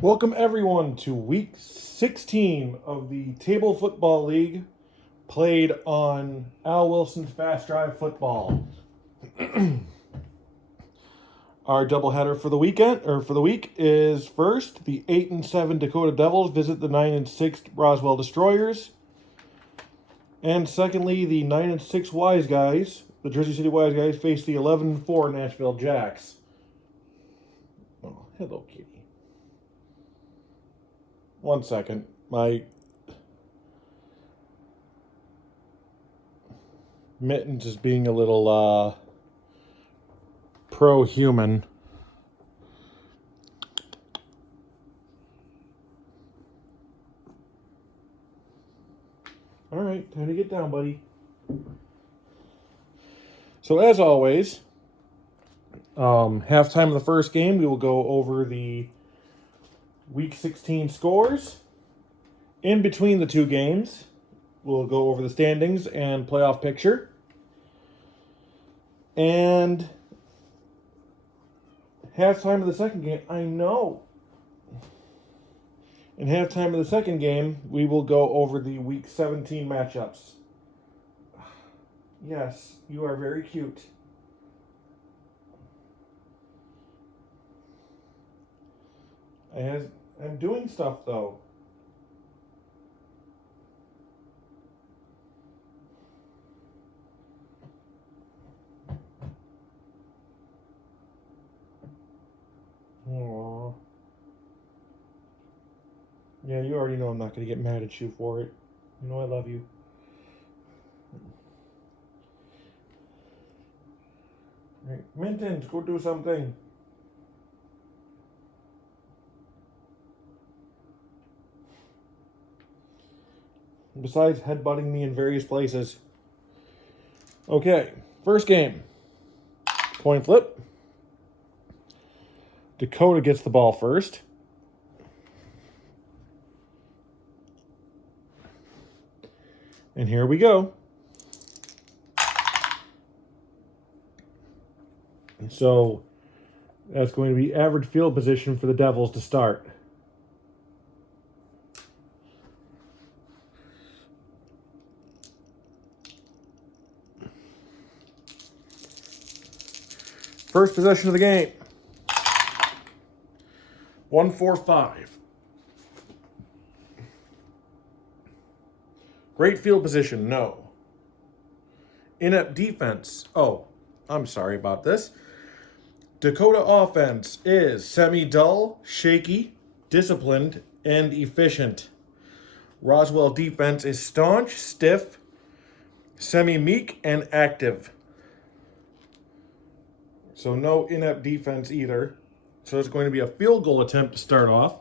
Welcome everyone to week 16 of the Table Football League played on Al Wilson's Fast Drive Football. Our doubleheader for the week is first, the 8-7 Dakota Devils visit the 9-6 Roswell Destroyers. And secondly, the 9-6 Wiseguys, the Jersey City Wiseguys, face the 11-4 Nashville Jacks. Oh, hello, kitty. One second. My mittens is being a little pro-human. All right, time to get down, buddy. So as always, halftime of the first game, we will go over the Week 16 scores. In between the two games, we'll go over the standings and playoff picture. And halftime of the second game, I know. In halftime of the second game, we will go over the Week 17 matchups. Yes, you are very cute. I'm doing stuff, though. Aww. Yeah, you already know I'm not going to get mad at you for it. You know I love you. Right. Minton, go do something. Besides headbutting me in various places. Okay, first game. Coin flip. Dakota gets the ball first. And here we go. So that's going to be average field position for the Devils to start. First possession of the game. 1-4-5. Great field position, no. Inept defense. Oh, I'm sorry about this. Dakota offense is semi-dull, shaky, disciplined, and efficient. Roswell defense is staunch, stiff, semi-meek, and active. So no inept defense either. So it's going to be a field goal attempt to start off.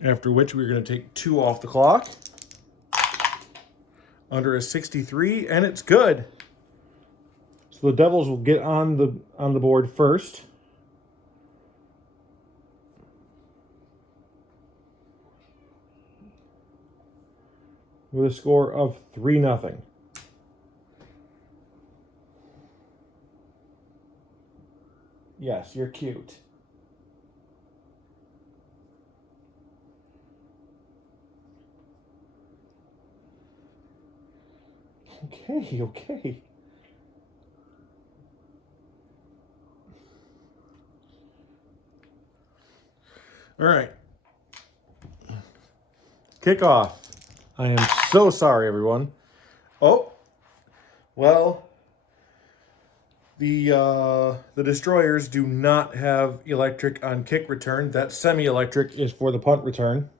After which we're going to take 2 off the clock. Under a 63, and it's good. So the Devils will get on the board first. With a score of 3-0. Yes, you're cute. Okay. All right. Kickoff. I am so sorry, everyone. Oh, well, the Destroyers do not have electric on kick return. That semi-electric is for the punt return.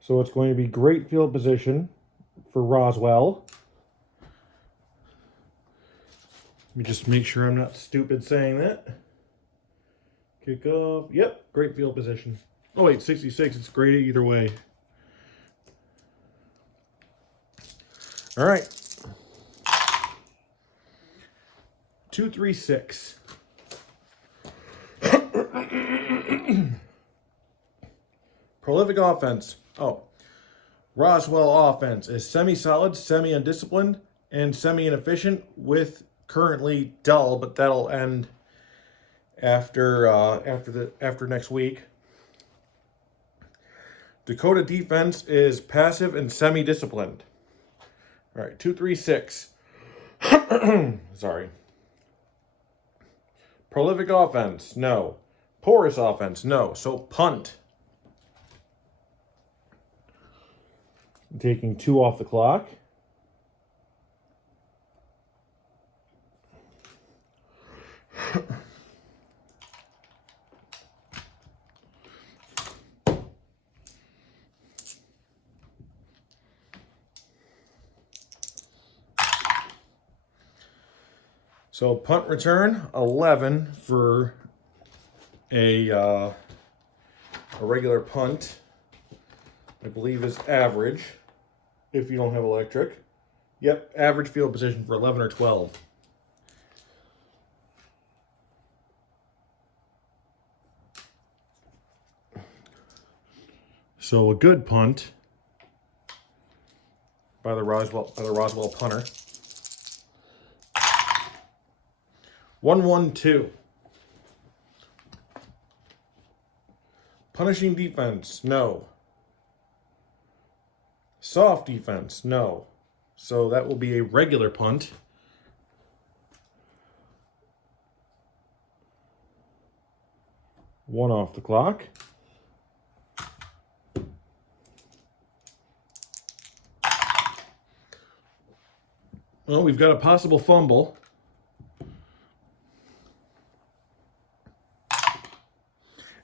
So it's going to be great field position for Roswell. Let me just make sure I'm not stupid saying that. Kickoff. Yep, great field position. Oh, wait, 66. It's great either way. All right. 2-3-6. Prolific offense. Oh. Roswell offense is semi-solid, after next week. Dakota defense is passive and semi-disciplined. All right, 236. Sorry. Prolific offense, no. Porous offense, no. So punt. Taking 2 off the clock. So punt return, 11 for a regular punt. I believe is average if you don't have electric. Yep, average field position for 11 or 12. So a good punt by the Roswell punter. 1-1-2. Punishing defense, no. Soft defense, no. So that will be a regular punt. One off the clock. Well, we've got a possible fumble.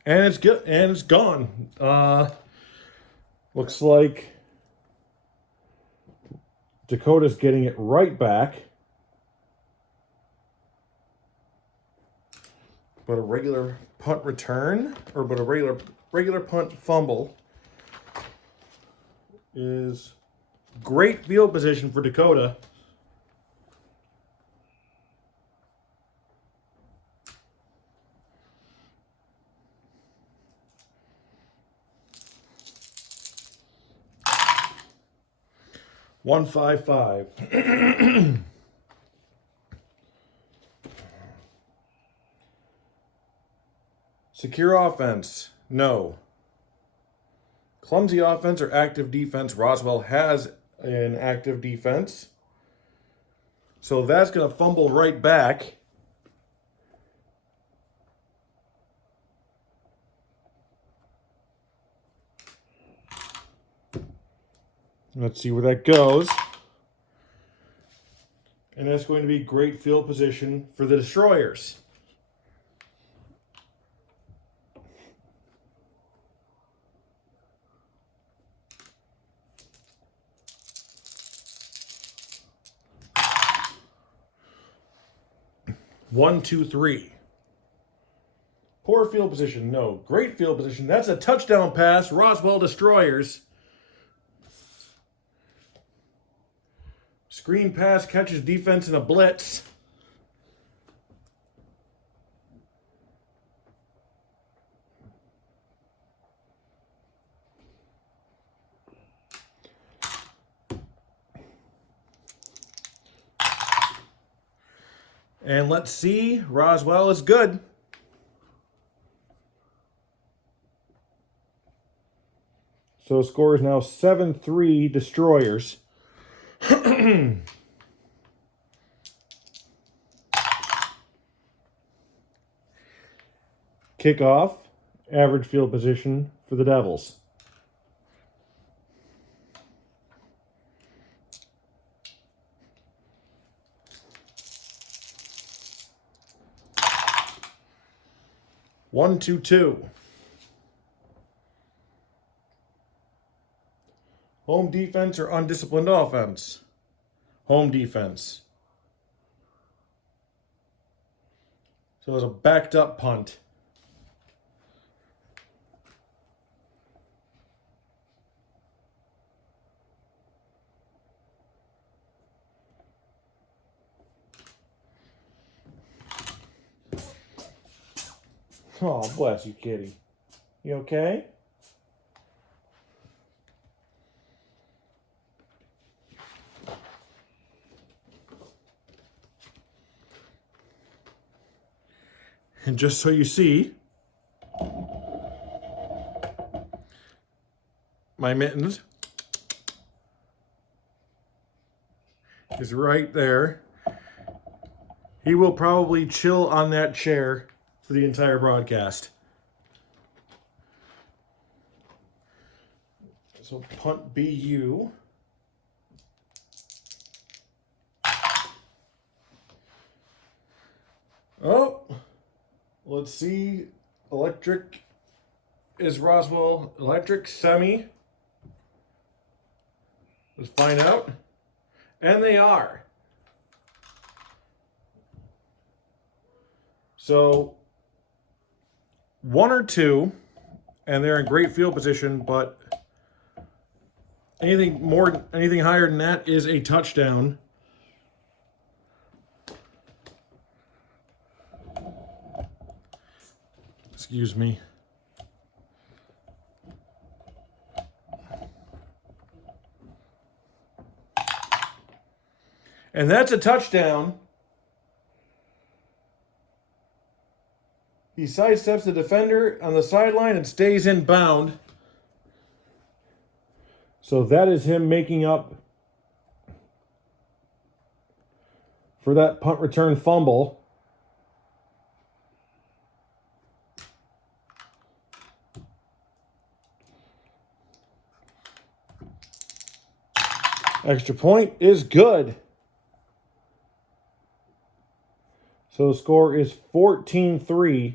And it's good, and it's gone. Looks like Dakota's getting it right back. But a regular punt return, but a regular punt fumble is great field position for Dakota. One 1-5-5. Secure offense, no. Clumsy offense or active defense. Roswell has an active defense. So that's going to fumble right back. Let's see where that goes. And that's going to be great field position for the Destroyers. One, two, three. Poor field position, no. Great field position. That's a touchdown pass. Roswell Destroyers. Screen pass catches defense in a blitz. And let's see, Roswell is good. So score is now 7-3 Destroyers. Kickoff, average field position for the Devils. One, two, two. Home defense or undisciplined offense? Home defense. So it's a backed up punt. Oh, bless you, kitty. You okay? And just so you see, my mittens is right there. He will probably chill on that chair for the entire broadcast. So punt BU. Oh, let's see. Electric is Roswell Electric semi. Let's find out. And they are. So 1 or 2, and they're in great field position, but anything higher than that is a touchdown. Excuse me. And that's a touchdown. He sidesteps the defender on the sideline and stays in bound. So that is him making up for that punt return fumble. Extra point is good. So the score is 14-3.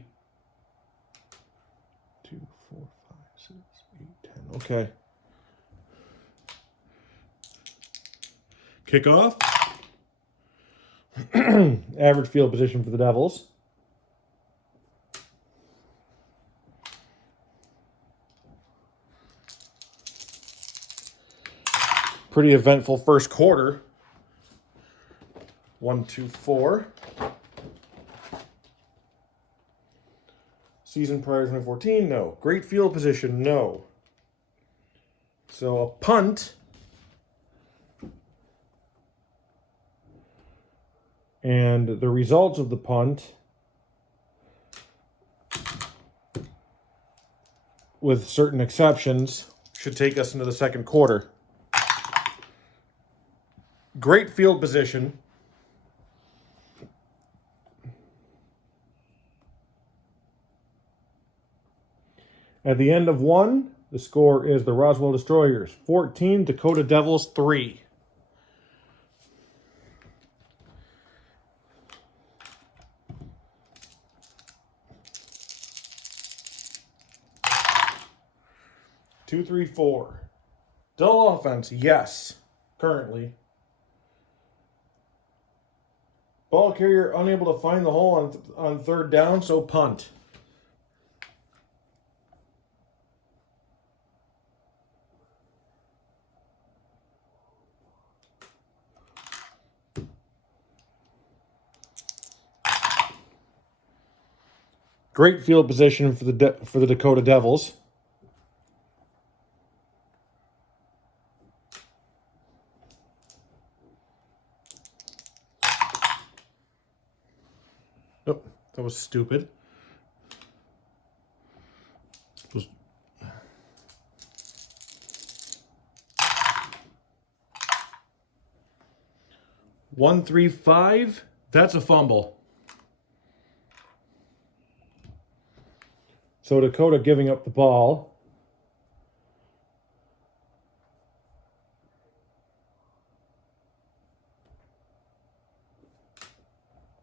2, 4, 5, 6, 8, 10. Okay. Kickoff. Average field position for the Devils. Pretty eventful first quarter. 1, 2, 4. Season prior to 2014, no. Great field position, no. So a punt. And the results of the punt, with certain exceptions, should take us into the second quarter. Great field position. At the end of 1, the score is the Roswell Destroyers 14, Dakota Devils 3. Two, 3, 4. Dull offense, yes, currently. Ball carrier unable to find the hole on third down, so punt. Great field position for the Dakota Devils. Oh, that was stupid. One, 3, 5. That's a fumble. So Dakota giving up the ball.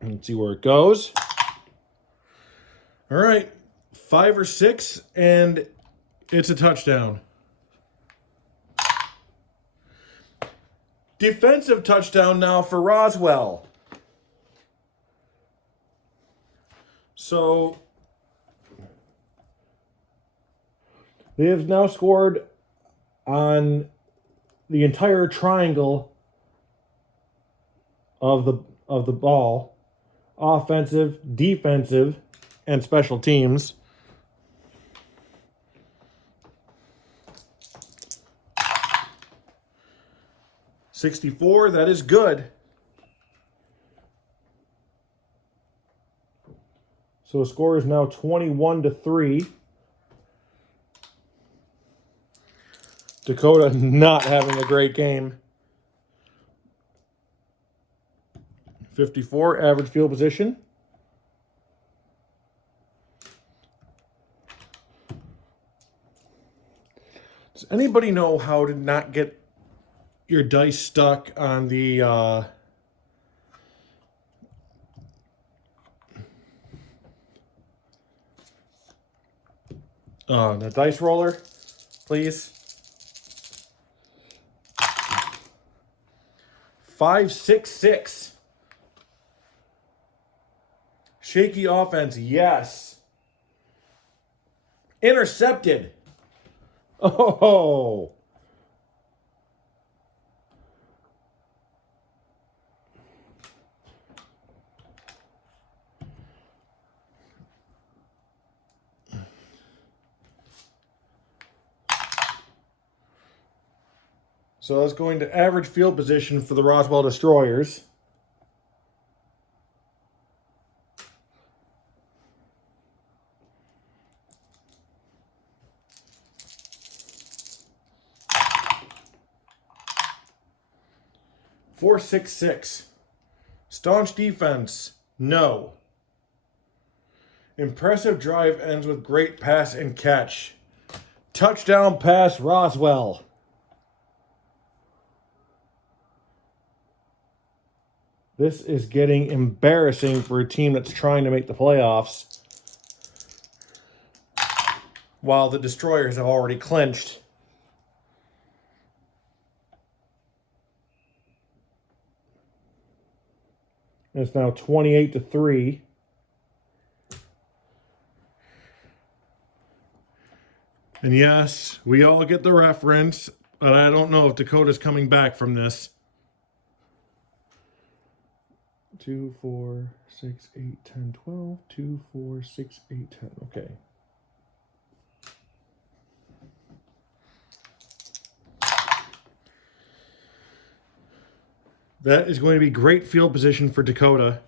Let's see where it goes. All right, 5 or 6, and it's a touchdown. Defensive touchdown now for Roswell. So they have now scored on the entire triangle of the ball: offensive, defensive, and special teams. .64, that is good. So the score is now 21-3. Dakota not having a great game. 54 average field position. Does anybody know how to not get your dice stuck on the dice roller, please? 5-6-6. Shaky offense, yes. Intercepted. Oh. So that's going to average field position for the Roswell Destroyers. Four, 6-6. Staunch defense, no. Impressive drive ends with great pass and catch. Touchdown pass, Roswell. This is getting embarrassing for a team that's trying to make the playoffs, while the Destroyers have already clinched. It's now 28-3. And yes, we all get the reference, but I don't know if Dakota's coming back from this. 2, 4, 6, 8, 10, 12. 2, 4, 6, 8, 10. Okay. That is going to be great field position for Dakota.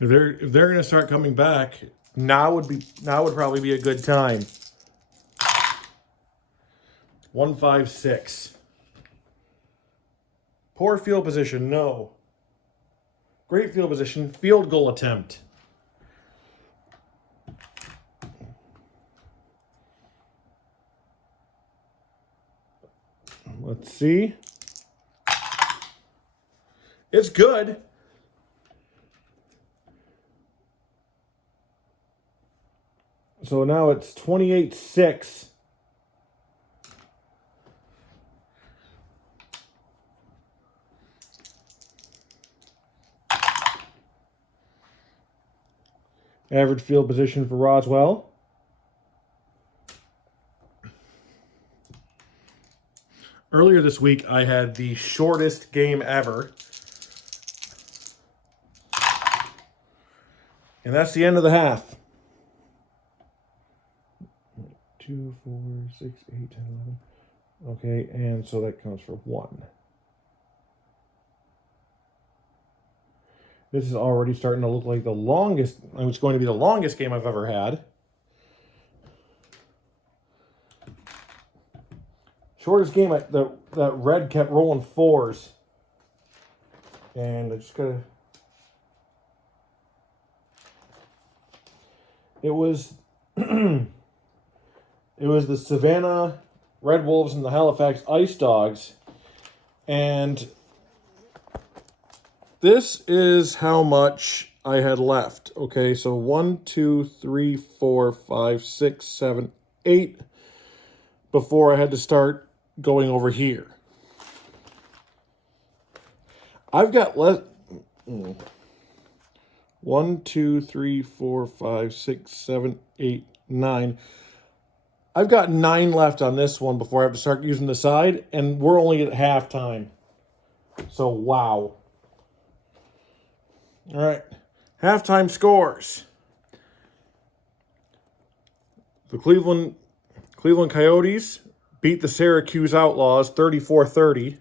If they're going to start coming back, now would probably be a good time. 1-5-6. Poor field position, no. Great field position, field goal attempt. Let's see. It's good. So now it's 28-6. Average field position for Roswell. Earlier this week, I had the shortest game ever. And that's the end of the half. 2, 4, 6, 8, 10, 11. Okay, and so that counts for 1. This is already starting to look like the longest, it's going to be the longest game I've ever had. Shortest game, that red kept rolling 4s. And I just gotta... It was... It was the Savannah Red Wolves and the Halifax Ice Dogs. And this is how much I had left. Okay, so 1, 2, 3, 4, 5, 6, 7, 8 before I had to start going over here. I've got less... 1, 2, 3, 4, 5, 6, 7, 8, 9. I've got 9 left on this one before I have to start using the side, and we're only at halftime. So, wow. All right, halftime scores. The Cleveland Coyotes beat the Syracuse Outlaws 34-30.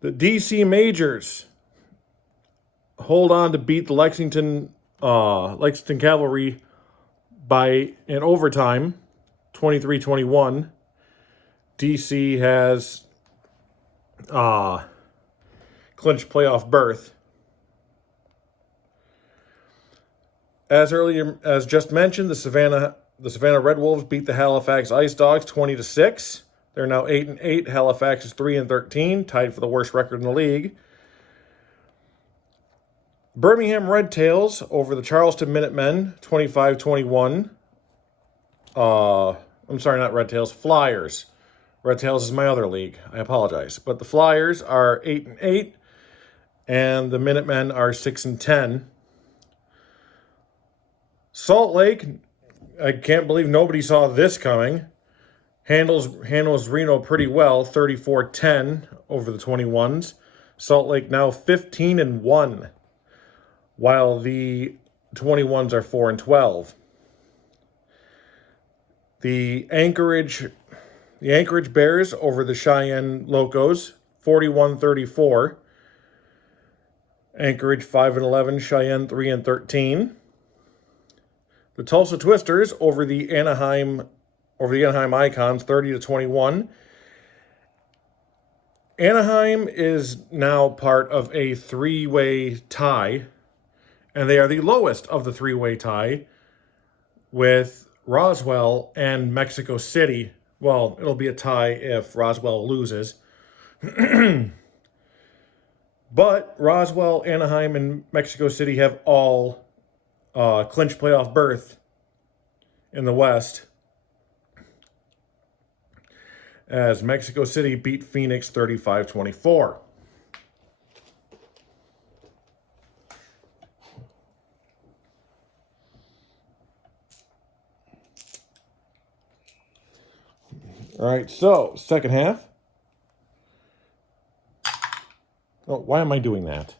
The DC Majors hold on to beat the Lexington Cavalry by an overtime, 23-21. DC has clinched playoff berth. As just mentioned, the Savannah Red Wolves beat the Halifax Ice Dogs 20-6. They're now 8-8. Halifax is 3-13, tied for the worst record in the league. Birmingham Red Tails over the Charleston Minutemen 25-21. I'm sorry, not Red Tails, Flyers. Red Tails is my other league. I apologize. But the Flyers are 8-8, and the Minutemen are 6-10. Salt Lake, I can't believe nobody saw this coming. Handles Reno pretty well, 34-10 over the 21s. Salt Lake now 15-1, while the 21s are 4-12. The Anchorage Bears over the Cheyenne Locos, 41-34. Anchorage 5-11, Cheyenne 3-13. The Tulsa Twisters over the Anaheim Icons, 30-21. Anaheim is now part of a three-way tie, and they are the lowest of the three-way tie with Roswell and Mexico City. Well, it'll be a tie if Roswell loses. But Roswell, Anaheim, and Mexico City have all clinched playoff berth in the West, as Mexico City beat Phoenix 35-24. All right, so second half. Oh, why am I doing that?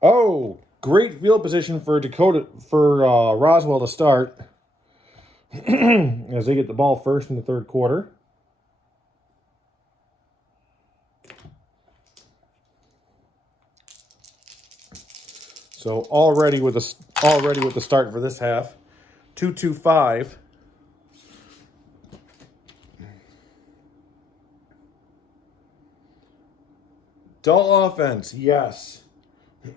Oh, great field position for Roswell to start as they get the ball first in the third quarter. So already with the start for this half, 2-2-5. Dull offense, yes.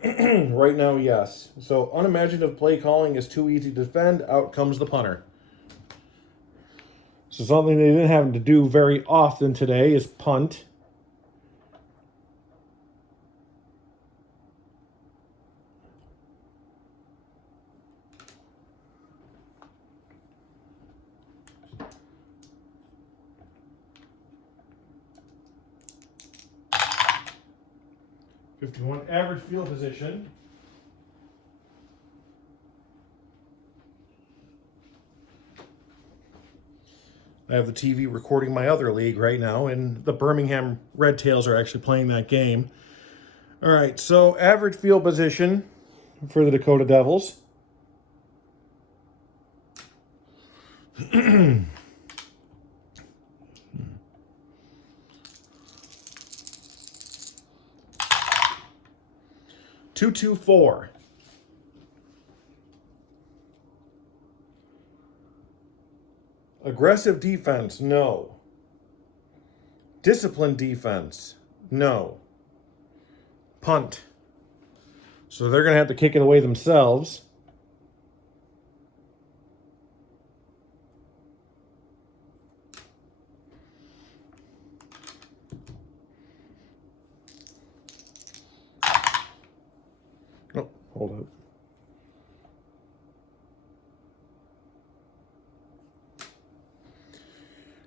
Right now, yes. So unimaginative play calling is too easy to defend. Out comes the punter. So something they didn't have to do very often today is punt. .51 average field position. I have the TV recording my other league right now, and the Birmingham Red Tails are actually playing that game. All right, so average field position for the Dakota Devils. .224. Aggressive defense, no. Disciplined defense, no. Punt. So they're going to have to kick it away themselves. Oh, hold up.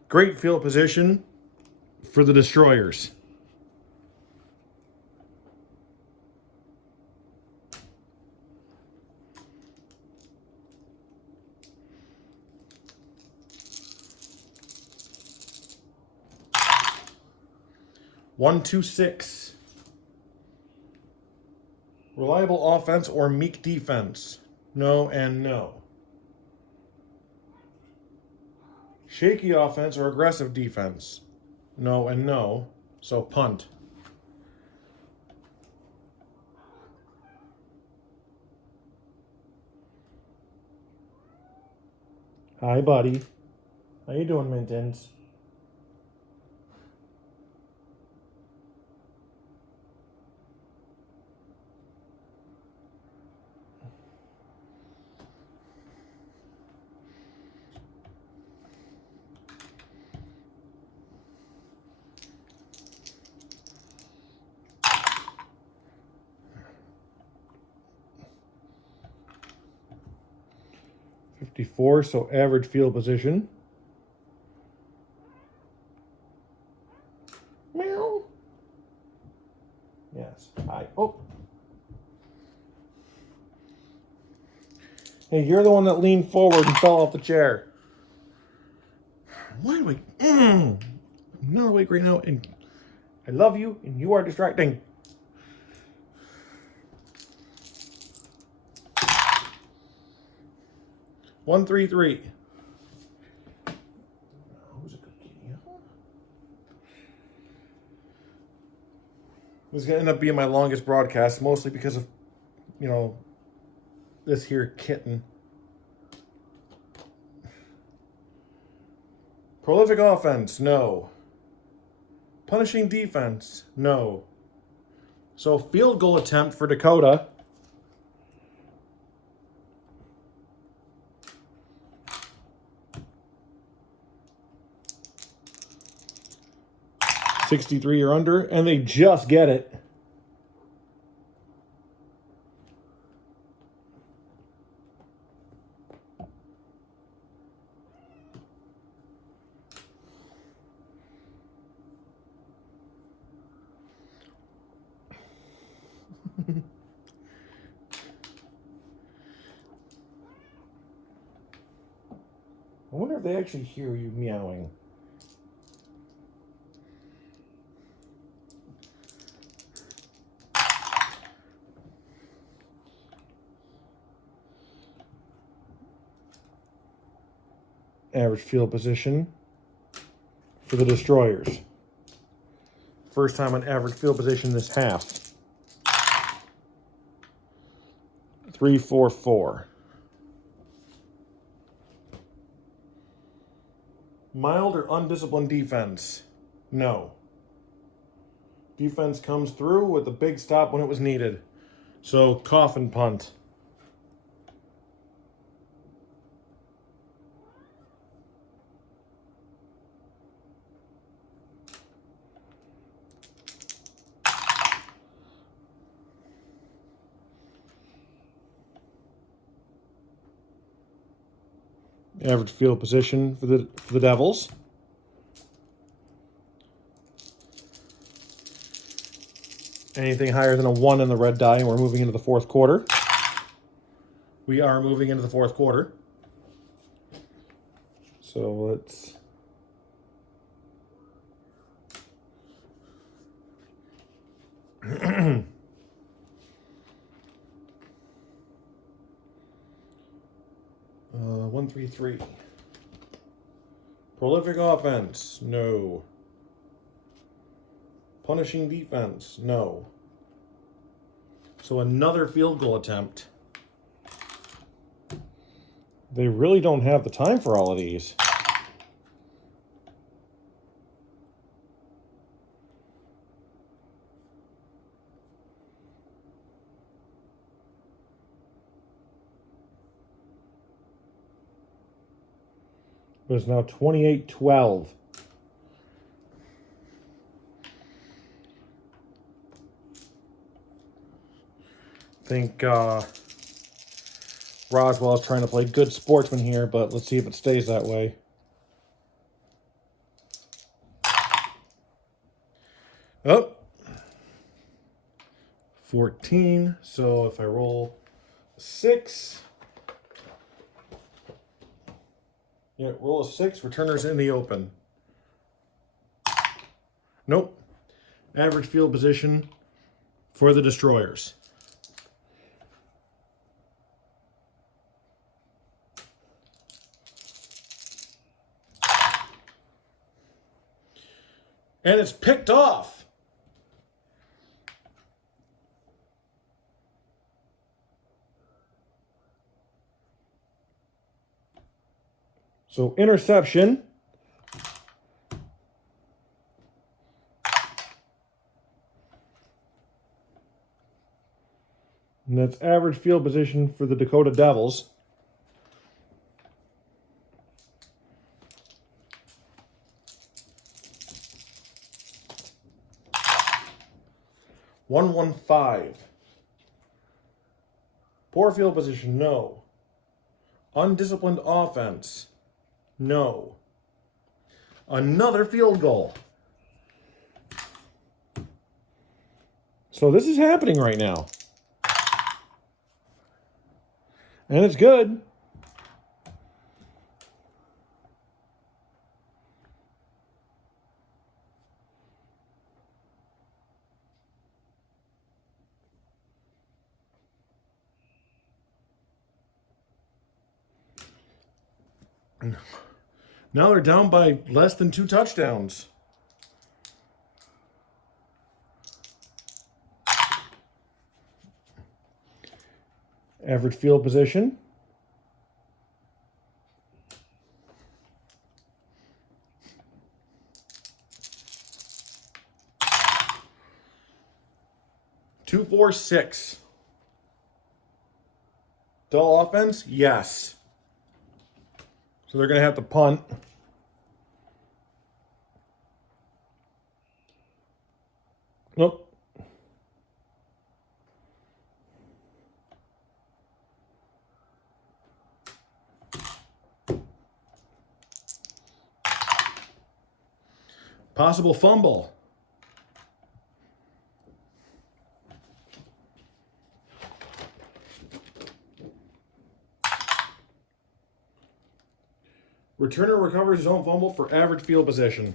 Great field position for the Destroyers. One, 2, 6. Reliable offense or meek defense? No and no. Shaky offense or aggressive defense? No and no. So punt. Hi, buddy. How you doing, Mintons? .54, so average field position. Meow. Yes. Hi. Oh. Hey, you're the one that leaned forward and fell off the chair. Why do I... I'm not awake right now, and I love you, and you are distracting. One, 3, 3. Who's a good kitty? This is going to end up being my longest broadcast, mostly because of, you know, this here kitten. Prolific offense, no. Punishing defense, no. So field goal attempt for Dakota. .63 or under, and they just get it. I wonder if they actually hear you meowing. Average field position for the Destroyers. First time on average field position this half. 3-4-4. Mild or undisciplined defense? No. Defense comes through with a big stop when it was needed. So, coffin punt. Average field position for the Devils. Anything higher than a 1 in the red die, and we're moving into the fourth quarter. We are moving into the fourth quarter. So let's... One, 3, 3. Prolific offense, no. Punishing defense, no. So another field goal attempt. They really don't have the time for all of these. But it's now 28-12. I think Roswell is trying to play good sportsman here, but let's see if it stays that way. Oh, 14. So if I roll 6... Yeah, roll a 6, returner's in the open. Nope. Average field position for the Destroyers. And it's picked off. So interception. And that's average field position for the Dakota Devils. .115. Poor field position, no. Undisciplined offense, no. Another field goal. So this is happening right now. And it's good. Now they're down by less than 2 touchdowns. Average field position. Two, 4, 6. Dull offense? Yes. So they're going to have to punt. Nope. Possible fumble. Returner recovers his own fumble for average field position.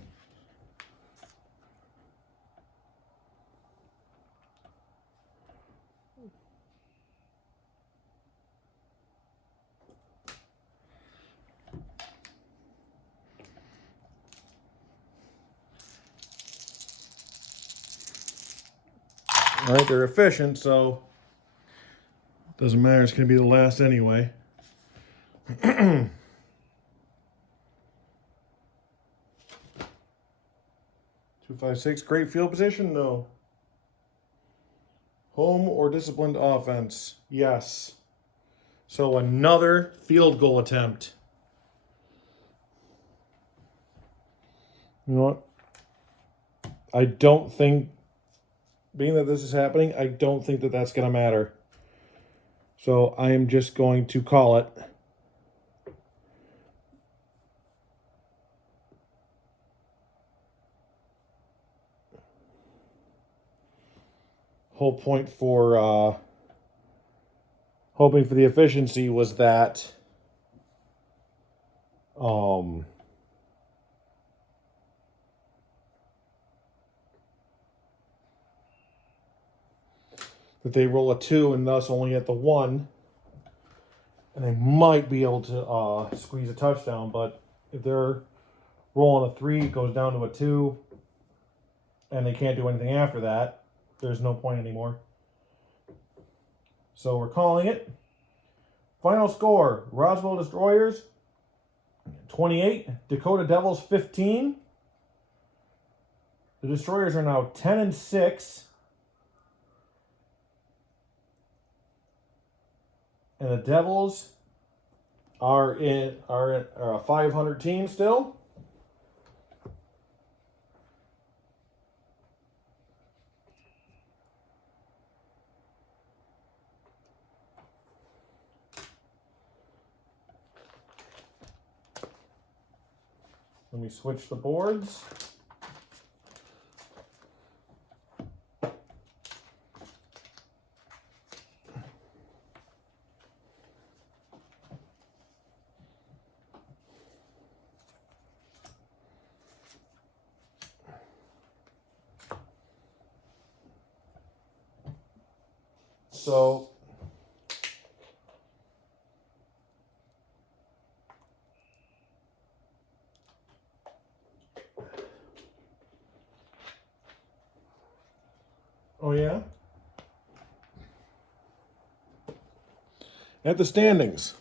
All right, they're efficient, so doesn't matter. It's going to be the last anyway. 2-5-6, great field position? No. Home or disciplined offense? Yes. So another field goal attempt. You know what? I don't think, being that this is happening, I don't think that that's going to matter. So I am just going to call it. Whole point for hoping for the efficiency was that that they roll a 2 and thus only get the 1, and they might be able to squeeze a touchdown. But if they're rolling a 3, it goes down to a 2, and they can't do anything after that, there's no point anymore. So we're calling it. Final score, Roswell Destroyers 28, Dakota Devils 15. The Destroyers are now 10-6. And the Devils are a 500 team still. Let me switch the boards. So Oh, yeah? At the standings,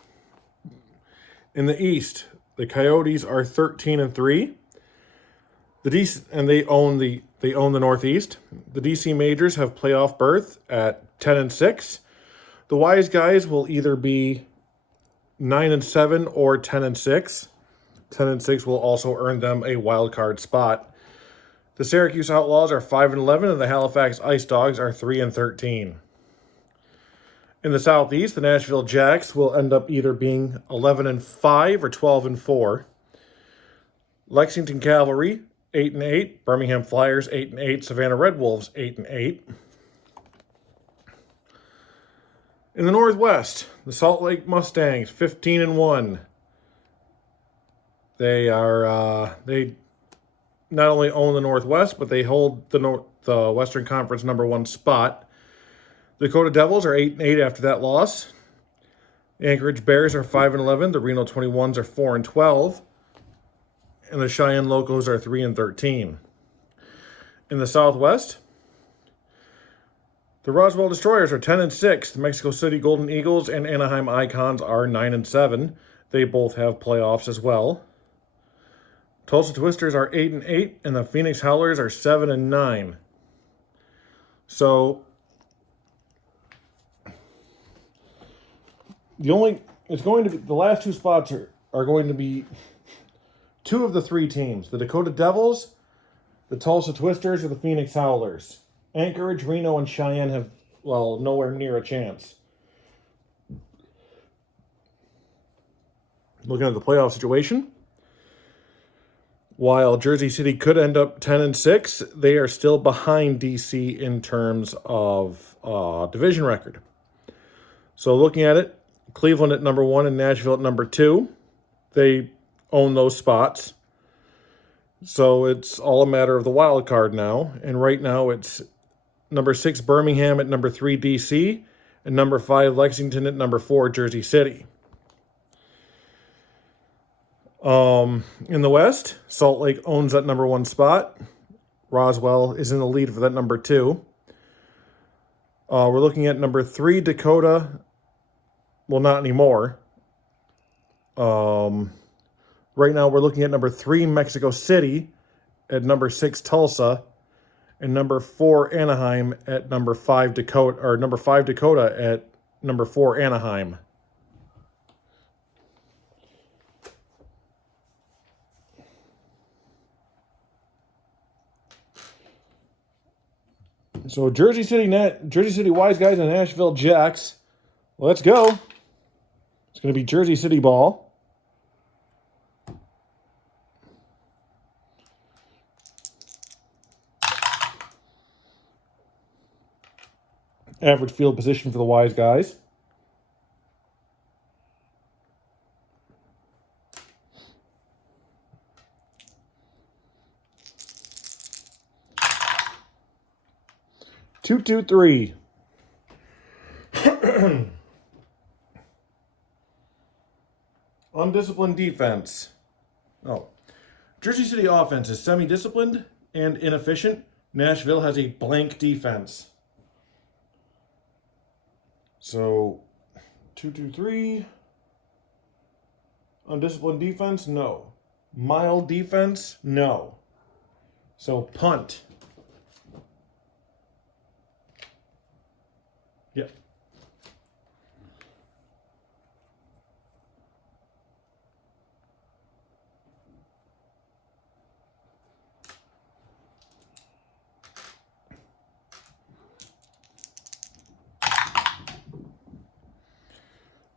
in the East, the Coyotes are 13-3. And they own the Northeast. The DC Majors have playoff berth at 10-6. The Wiseguys will either be 9-7 or 10-6. 10-6 will also earn them a wild card spot. The Syracuse Outlaws are 5-11, and the Halifax Ice Dogs are 3-13. In the Southeast, the Nashville Jacks will end up either being 11-5 or 12-4. Lexington Cavalry 8-8, Birmingham Flyers 8-8, Savannah Red Wolves 8-8. In the Northwest, the Salt Lake Mustangs 15-1. They not only own the Northwest, but they hold the Western Conference #1 spot. Dakota Devils are 8-8 after that loss. Anchorage Bears are 5-11. The Reno 21s are 4-12. And the Cheyenne Locos are 3-13. In the Southwest, the Roswell Destroyers are 10-6. The Mexico City Golden Eagles and Anaheim Icons are 9-7. They both have playoffs as well. Tulsa Twisters are 8-8, and the Phoenix Howlers are 7-9. So the last two spots are going to be two of the three teams: the Dakota Devils, the Tulsa Twisters, or the Phoenix Howlers. Anchorage, Reno, and Cheyenne have, nowhere near a chance. Looking at the playoff situation, while Jersey City could end up 10-6, they are still behind DC in terms of division record. So looking at it, Cleveland at #1 and Nashville at #2. They own those spots. So it's all a matter of the wild card now. And right now it's #6 Birmingham at #3 DC and #5 Lexington at #4 Jersey City. In the West, Salt Lake owns that #1 spot. Roswell is in the lead for that #2. We're looking at #3 Dakota. Well, not anymore. Right now we're looking at #3 Mexico City at #6 Tulsa and #4 Anaheim at #5 Dakota, or #5 Dakota at #4 Anaheim. So Jersey City Wiseguys and Nashville Jacks. Let's go. It's going to be Jersey City ball. Average field position for the Wiseguys. Two, 3. Undisciplined defense. Jersey City offense is semi-disciplined and inefficient. Nashville has a blank defense. So, 2, 3. Undisciplined defense? No. Mild defense? No. So, punt. Yep.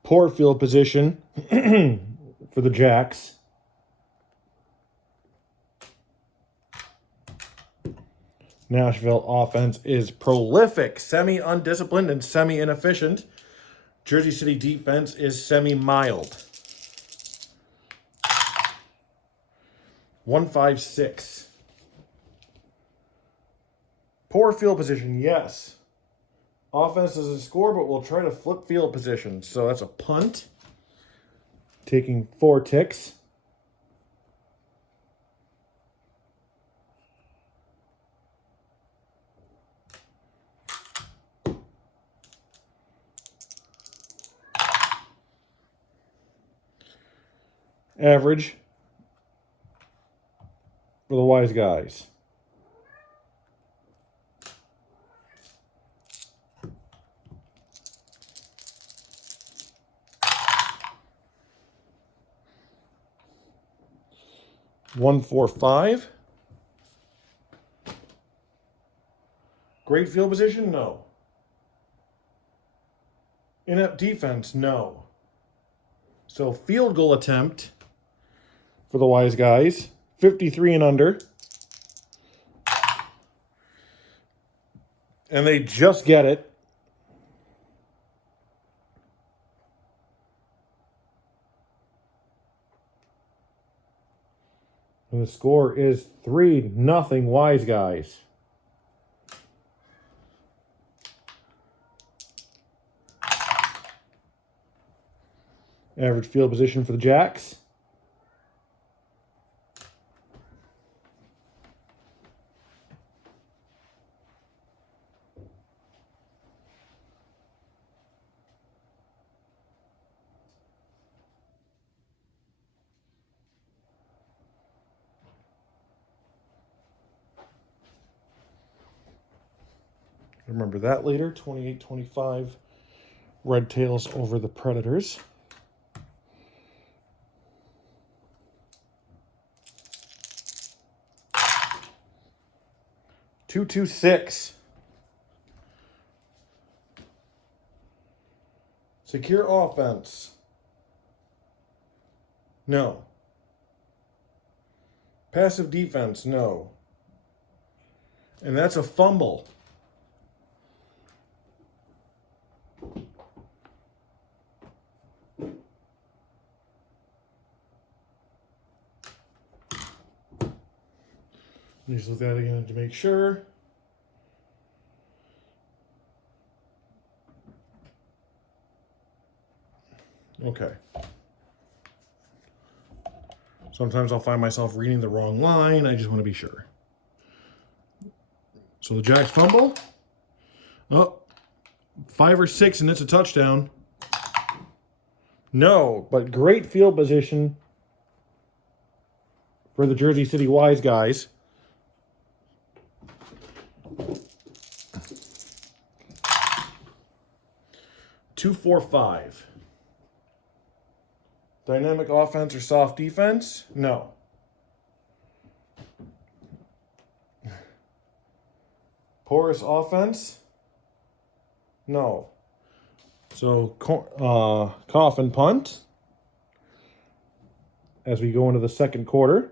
Poor field position for the Jacks. Nashville offense is prolific, semi-undisciplined, and semi-inefficient. Jersey City defense is semi-mild. 1-5-6. Poor field position, yes. Offense doesn't score, but we'll try to flip field position. So that's a punt. Taking 4 ticks. Average for the Wiseguys. $145. Great field position? No. Inept defense? No. So field goal attempt for the Wiseguys, 53 and under. And they just get it. And the score is 3-0 Wiseguys. Average field position for the Jacks. Remember that later. 28-25 Red Tails over the Predators. $226. Secure offense. No. Passive defense. No. And that's a fumble. Just look at that again to make sure. Okay. Sometimes I'll find myself reading the wrong line. I just want to be sure. So the Jacks fumble. Oh, 5 or 6 and it's a touchdown. No, but great field position for the Jersey City Wiseguys. $245. Dynamic offense or soft defense? No. Porous offense? No. So, cough and punt as we go into the second quarter.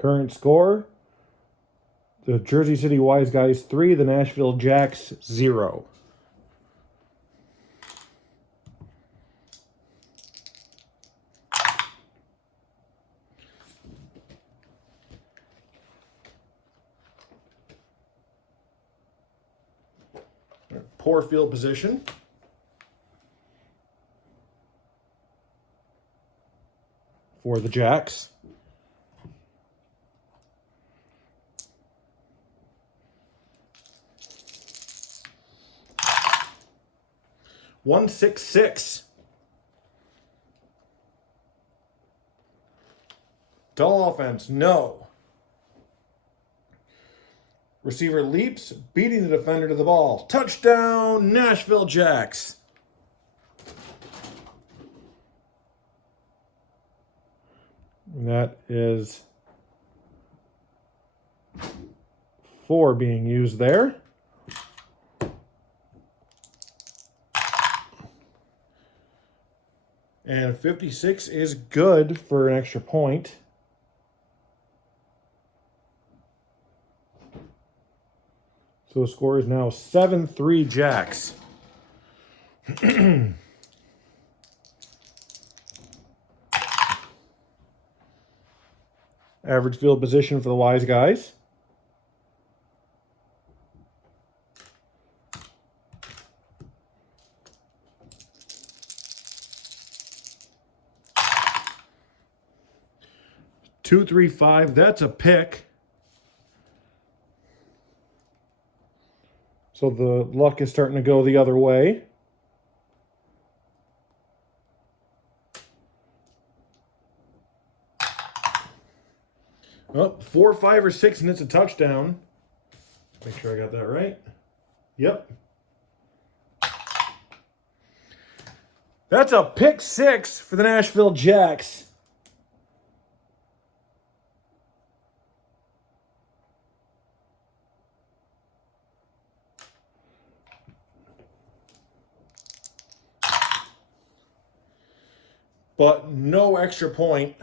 Current score, the Jersey City Wiseguys 3, the Nashville Jacks 0. Poor field position. For the Jacks. $166. Dull offense, no. Receiver leaps, beating the defender to the ball. Touchdown, Nashville Jacks. And that is 4 being used there. And 56 is good for an extra point. So the score is now 7-3 Jacks. Average field position for the Wiseguys. $235, that's a pick. So the luck is starting to go the other way. Oh, 4, 5, or 6, and it's a touchdown. Make sure I got that right. Yep. That's a pick 6 for the Nashville Jacks. But no extra point.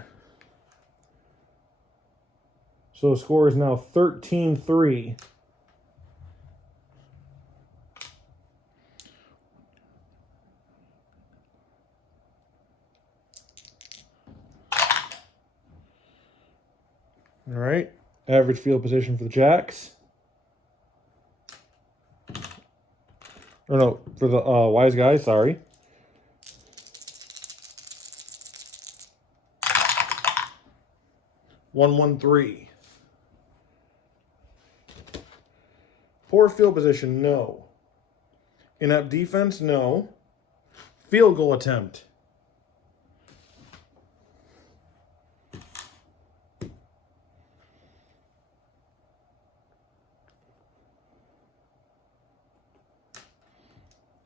So the score is now 13-3. All right. Average field position for the Jacks. Or no, for the Wiseguys, sorry. One, 3. Poor field position, no. Inept defense, no. Field goal attempt.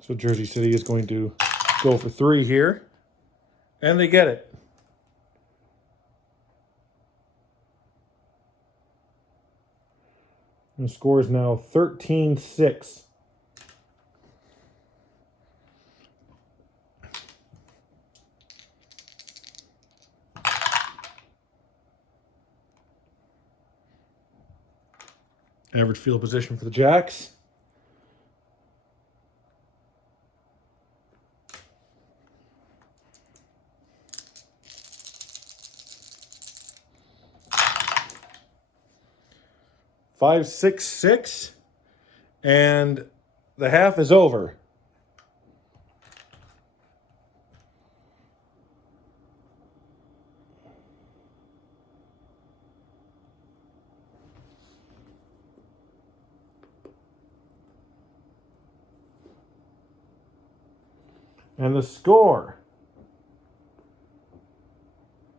So Jersey City is going to go for 3 here. And they get it. And the score is now 13-6. Average field position for the Jacks. Five, 6, 6, and the half is over. And the score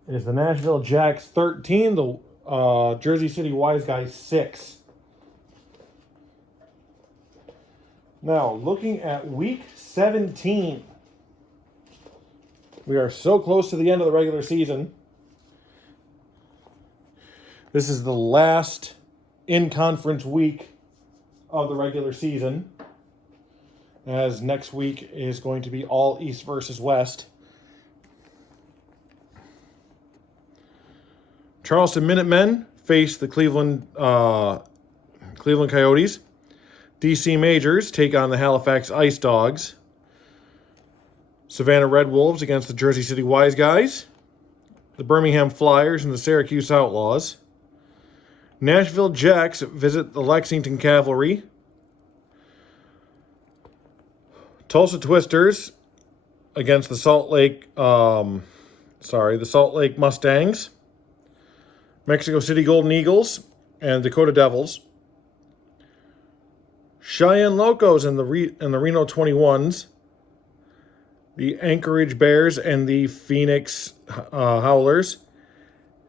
is the Nashville Jacks 13, the Jersey City Wiseguys 6. Now, looking at week 17. We are so close to the end of the regular season. This is the last in-conference week of the regular season, as next week is going to be all East versus West. Charleston Minutemen face the Cleveland Coyotes. DC Majors take on the Halifax Ice Dogs. Savannah Red Wolves against the Jersey City Wiseguys. The Birmingham Flyers and the Syracuse Outlaws. Nashville Jacks visit the Lexington Cavalry. Tulsa Twisters against the Salt Lake Mustangs. Mexico City Golden Eagles and Dakota Devils. Cheyenne Locos and the Reno 21s. The Anchorage Bears and the Phoenix Howlers.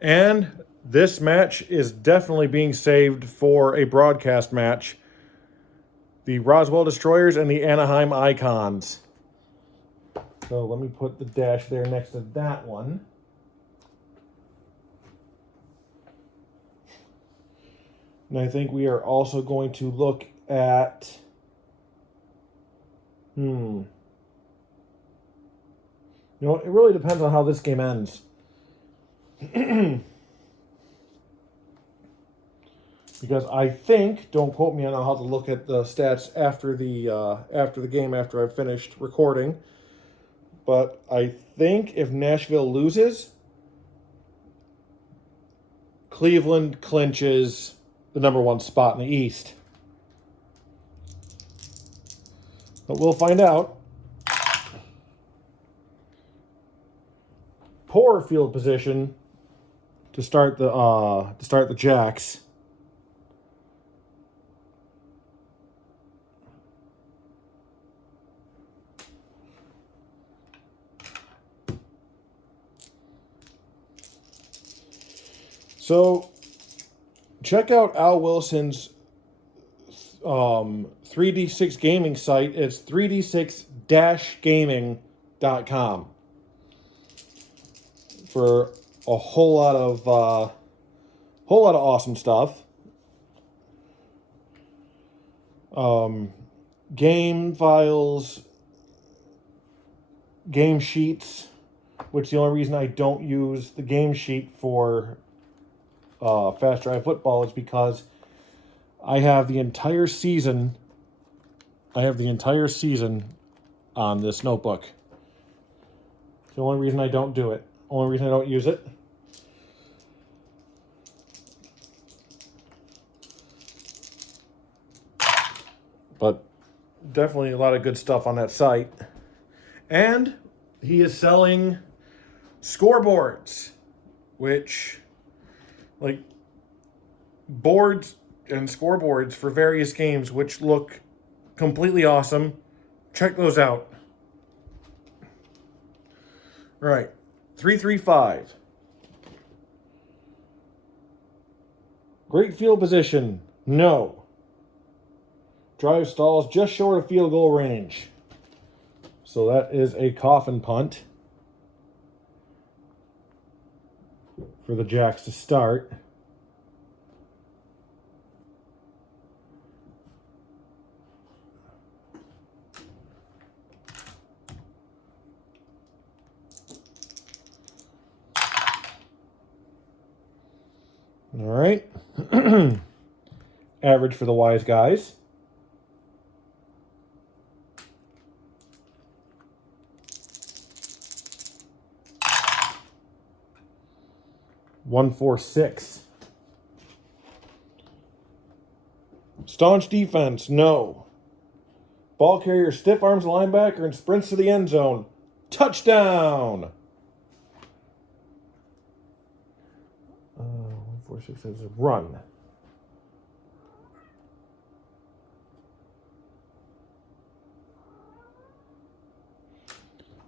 And this match is definitely being saved for a broadcast match. The Roswell Destroyers and the Anaheim Icons. So let me put the dash there next to that one. And I think we are also going to look at... You know, it really depends on how this game ends. Because I think, don't quote me on how to look at the stats after the game, after I've finished recording, but I think if Nashville loses, Cleveland clinches the #1 spot in the East. But we'll find out. Poor field position to start the Jacks. So, check out Al Wilson's 3D6 gaming site. It's 3d6-gaming.com for a whole lot of awesome stuff. Game files, game sheets, which the only reason I don't use the game sheet for Fast Drive Football is because I have the entire season on this notebook. It's the only reason I don't do it. Only reason I don't use it. But definitely a lot of good stuff on that site. And he is selling scoreboards, which, like, boards and scoreboards for various games, which look completely awesome. Check those out. Right. 335. Great field position. No. Drive stalls just short of field goal range. So that is a coffin punt for the Jacks to start. All right. Average for the Wiseguys. .146. Staunch defense, no. Ball carrier stiff arms linebacker and sprints to the end zone. Touchdown! 146 is a run.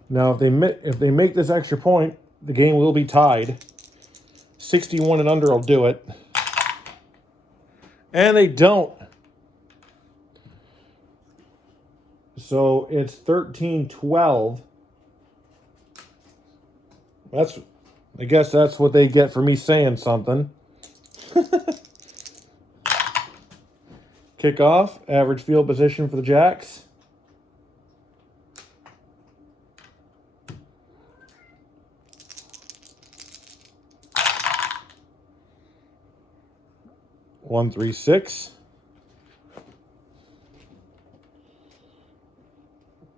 Now, if they make this extra point, the game will be tied. 61 and under will do it. And they don't. So it's 13-12. I guess that's what they get for me saying something. Kickoff, average field position for the Jacks. .136.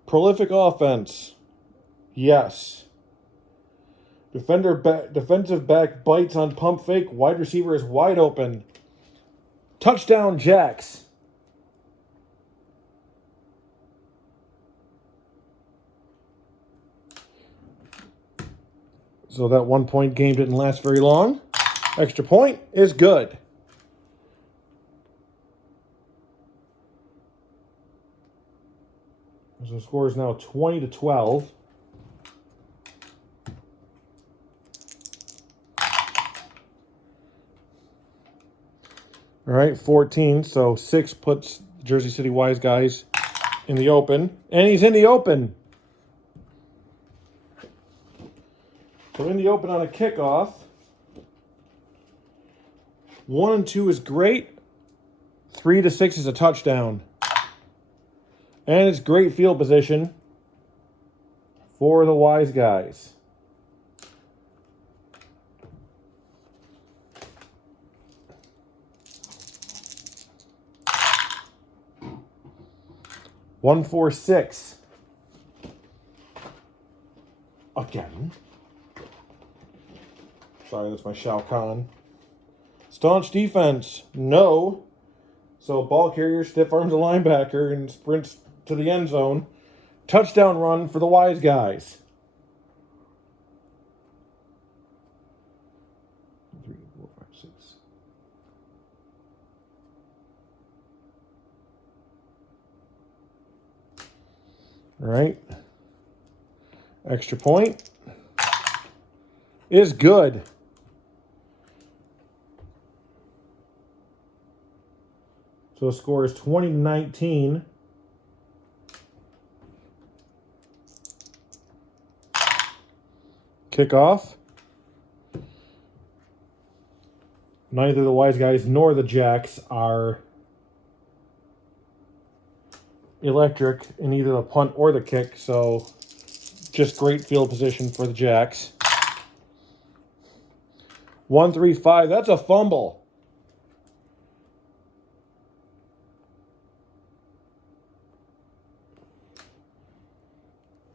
Prolific offense. Yes. Defensive back bites on pump fake. Wide receiver is wide open. Touchdown, Jacks. So that 1 point game didn't last very long. Extra point is good. So the score is now 20-12. All right, 14. So 6 puts Jersey City Wiseguys in the open. And he's in the open. So in the open on a kickoff. 1 and 2 is great. 3-6 is a touchdown. And it's great field position for the Wiseguys. .146. Again. Sorry, that's my Shao Kahn. Staunch defense, no. So ball carrier stiff arms a linebacker and sprints to the end zone. Touchdown run for the Wiseguys. 3, 4, 5, 6. All right. Extra point is good. So the score is 20-19. Kickoff. Neither the Wiseguys nor the Jacks are electric in either the punt or the kick, so just great field position for the Jacks. 1-3-5. That's a fumble.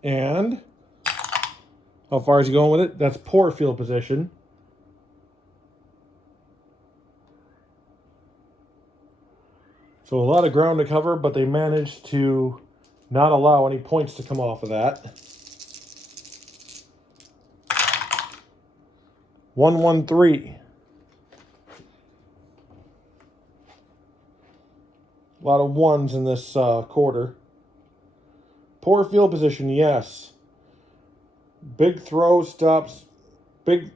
And how far is he going with it? That's poor field position. So a lot of ground to cover, but they managed to not allow any points to come off of that. 1-1-3. A lot of ones in this quarter. Poor field position, yes. Big throw stops. Big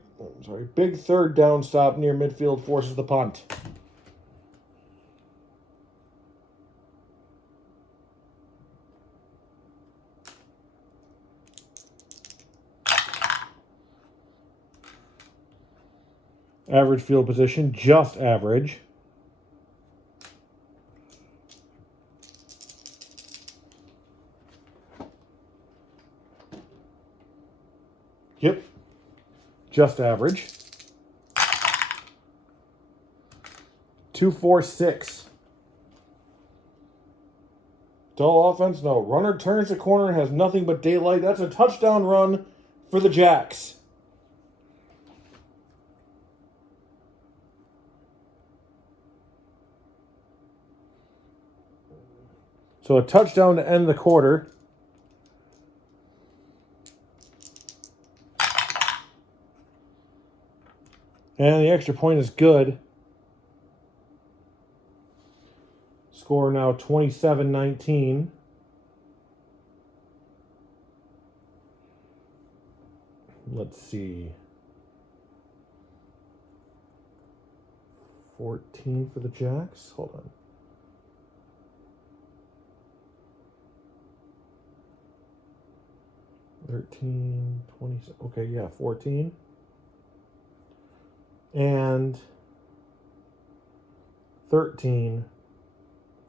third down stop near midfield forces the punt. Average field position, just average. Yep, just average. 2-4-6. Dull offense, no. Runner turns the corner and has nothing but daylight. That's a touchdown run for the Jacks. So a touchdown to end the quarter. And the extra point is good. Score now 27-19. Let's see. 14 for the Jacks. Hold on. 13, 20. Okay, yeah, 14. And 13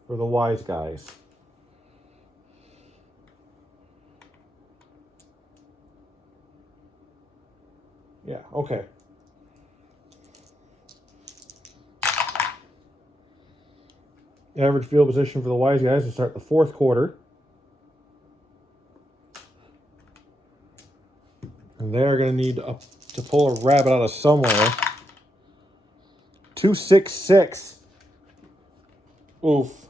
for the Wiseguys. Yeah, okay. Average field position for the Wiseguys to start the fourth quarter. And they're going to need to pull a rabbit out of somewhere. 2-6-6. Oof.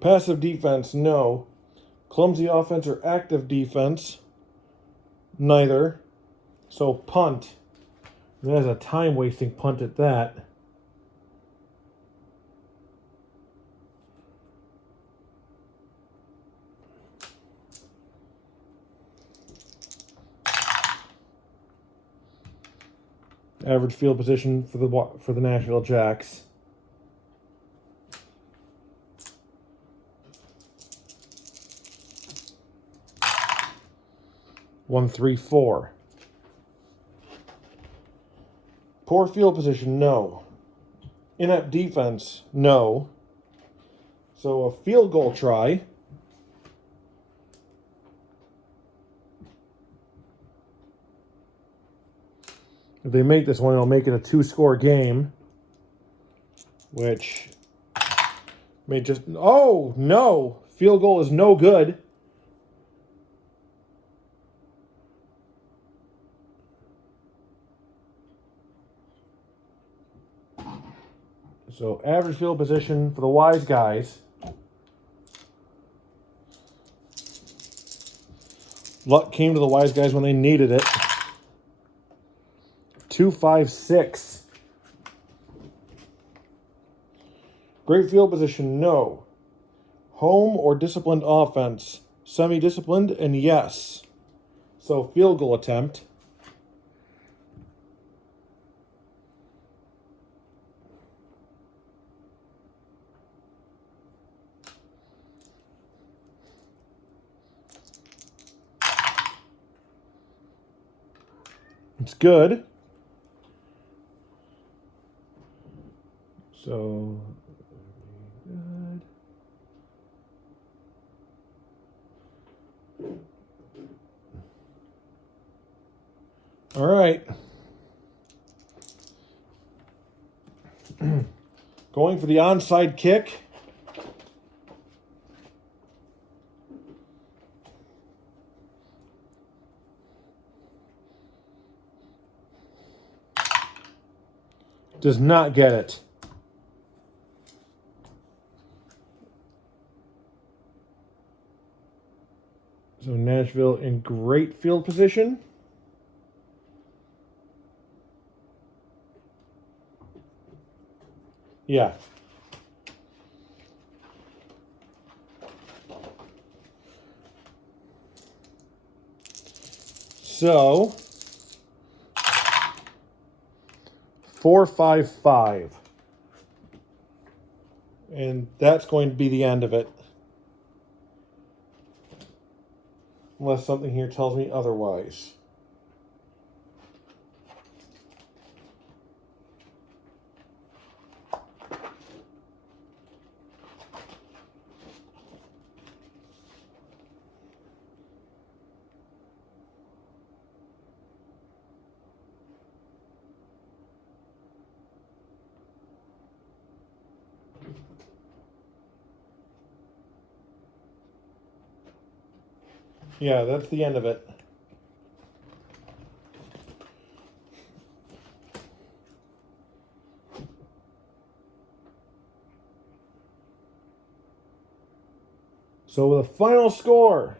Passive defense, no. Clumsy offense or active defense, neither. So punt. That is a time-wasting punt at that. Average field position for the Nashville Jacks. One, 3, 4. Poor field position, no. Inept defense, no. So a field goal try. If they make this one, it'll make it a 2-score game. Which may just... Oh, no! Field goal is no good. So average field position for the Wiseguys. Luck came to the Wiseguys when they needed it. 2-5-6. Great field position, no. Home or disciplined offense, semi-disciplined, and yes. So field goal attempt. It's good. So, good. All right. Going for the onside kick. Does not get it. So Nashville in great field position. Yeah. So 4-5-5. And that's going to be the end of it. Unless something here tells me otherwise. Yeah, that's the end of it. So with a final score,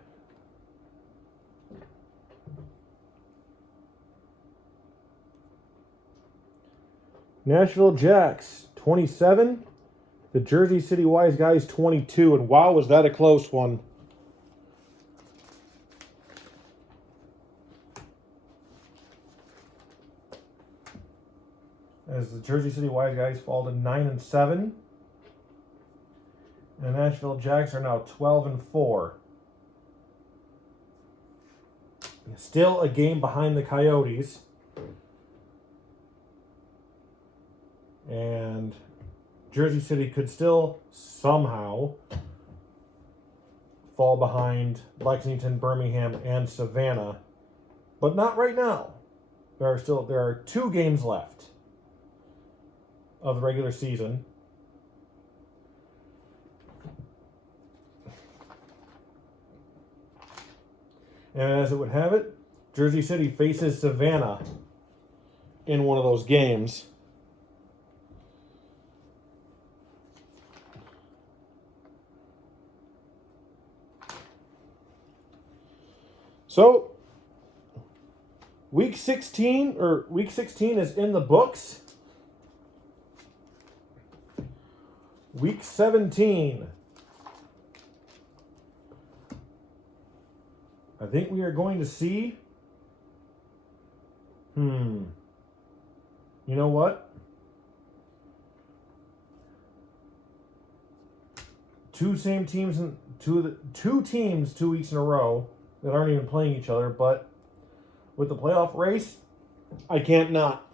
Nashville Jacks 27, the Jersey City Wiseguys 22, and wow, was that a close one. As the Jersey City Wiseguys fall to 9-7. And the Nashville Jacks are now 12-4. Still a game behind the Coyotes. And Jersey City could still somehow fall behind Lexington, Birmingham, and Savannah. But not right now. There are 2 games left of the regular season. And as it would have it, Jersey City faces Savannah in one of those games. So, week 16 is in the books. Week 17. I think we are going to see. You know what? Two teams 2 weeks in a row that aren't even playing each other, but with the playoff race, I can't not.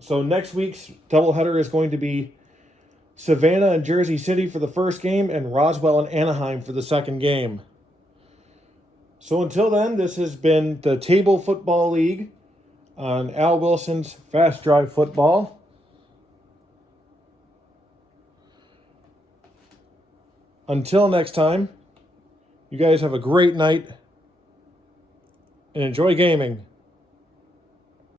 So next week's doubleheader is going to be Savannah and Jersey City for the first game and Roswell and Anaheim for the second game. So until then, this has been the Table Football League on Al Wilson's Fast Drive Football. Until next time, you guys have a great night and enjoy gaming.